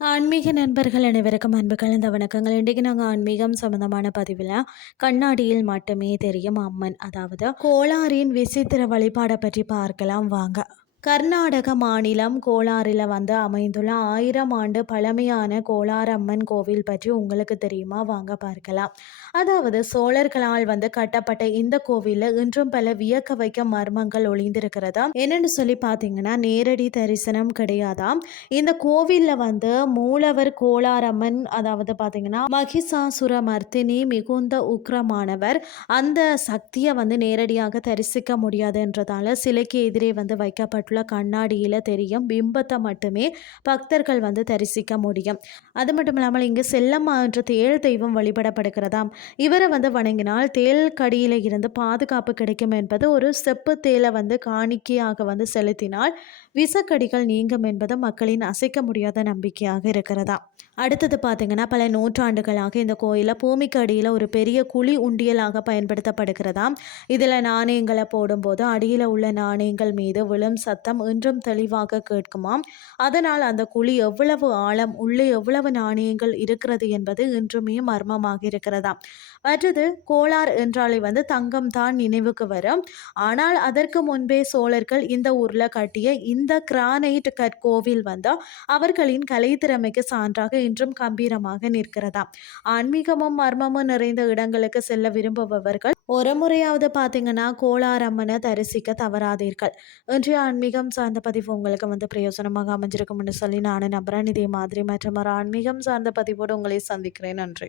ஆன்மீக நண்பர்கள் அனைவருக்கும் அன்பு கலந்த வணக்கங்கள். இன்றைக்கு நாங்கள் ஆன்மீகம் சம்பந்தமான பதிவில் கண்ணாடியில் மட்டுமே தெரியும் அம்மன் அதாவது கோளாரின் விசித்திர வழிபாடை பற்றி பார்க்கலாம். வாங்க. கர்நாடக மாநிலம் கோலாரில் வந்து அமைந்துள்ள ஆயிரம் ஆண்டு பழமையான கோலாரம்மன் கோவில் பற்றி உங்களுக்கு தெரியுமா? வாங்க பார்க்கலாம். அதாவது சோழர்களால் வந்து கட்டப்பட்ட இந்த கோவிலில் இன்றும் பல வியக்க வைக்க மர்மங்கள் ஒளிந்திருக்கிறதா? என்னன்னு சொல்லி பார்த்தீங்கன்னா நேரடி தரிசனம் கிடையாதாம். இந்த கோவிலில் வந்து மூலவர் கோலாரம்மன் அதாவது பார்த்தீங்கன்னா மகிஷாசுர மர்த்தினி மிகுந்த உக்ரமானவர் அந்த சக்தியை வந்து நேரடியாக தரிசிக்க முடியாதுன்றதால சிலைக்கு எதிரே வந்து வைக்கப்பட்டுள்ள கண்ணாடியில் தெரியும். பிம்பத்தை மட்டுமே பக்தர்கள் வந்து தரிசிக்க முடியும். அது மட்டும் இல்லாமல் இங்கு செல்லம்மா என்ற தேள் தெய்வம் வழிபடப்படுகிறதாம். இவரை வந்து வணங்கினால் தேல் கடியில் இருந்து பாதுகாப்பு கிடைக்கும் என்பது ஒரு செப்பு தேலை வந்து காணிக்கையாக வந்து செலுத்தினால் விசக்கடிகள் நீங்கும் என்பது மக்களின் அசைக்க முடியாத நம்பிக்கையாக இருக்கிறதா அடுத்தது பார்த்தீங்கன்னா பல நூற்றாண்டுகளாக இந்த கோயிலில் பூமிக்கு அடியில் ஒரு பெரிய குழி உண்டியலாக பயன்படுத்தப்படுகிறதாம். இதில் நாணயங்களை போடும்போது அடியில் உள்ள நாணயங்கள் மீது விழும் சத்தம் இன்றும் தெளிவாக கேட்குமாம். அதனால் அந்த குழி எவ்வளவு ஆழம் உள்ளே எவ்வளவு நாணயங்கள் இருக்கிறது என்பது இன்றுமே மர்மமாக இருக்கிறதாம். மற்றது கோளார் என்றாலே வந்து தங்கம் தான் நினைவுக்கு வரும். ஆனால் அதற்கு முன்பே சோழர்கள் இந்த ஊரில் கட்டிய இந்த கிரானைட் கற்கோவில் வந்து அவர்களின் கலைத்திறமைக்கு சான்றாக இன்றும் கம்பீரமாக நிற்கிறதா ஆன்மீகமும் மர்மமும் நிறைந்த இடங்களுக்கு செல்ல விரும்புபவர்கள் ஒரு முறையாவது பார்த்தீங்கன்னா கோளாரம்மனை தரிசிக்க தவறாதீர்கள். இன்றைய ஆன்மீகம் சார்ந்த பதிவு உங்களுக்கு வந்து பிரயோஜனமாக அமைஞ்சிருக்கும்னு சொல்லி நான் நம்புறேன். இதே மாதிரி மற்றும் ஒரு ஆன்மீகம் சார்ந்த பதிவோடு உங்களை சந்திக்கிறேன். நன்றி.